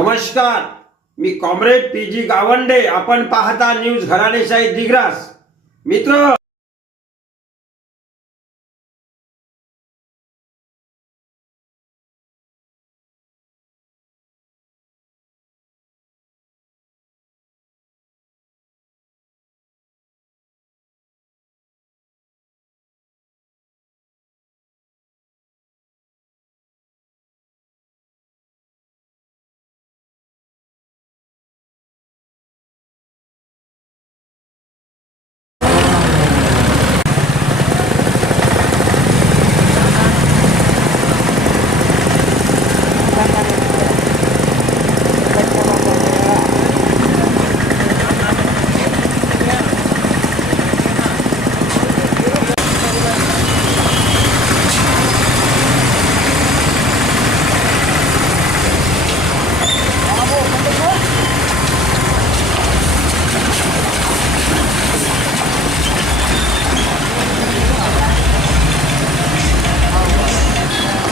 नमस्कार. मी comrade P G Gawande. आपण पाहता न्यूज घराणेशाही दिग्रास. मित्र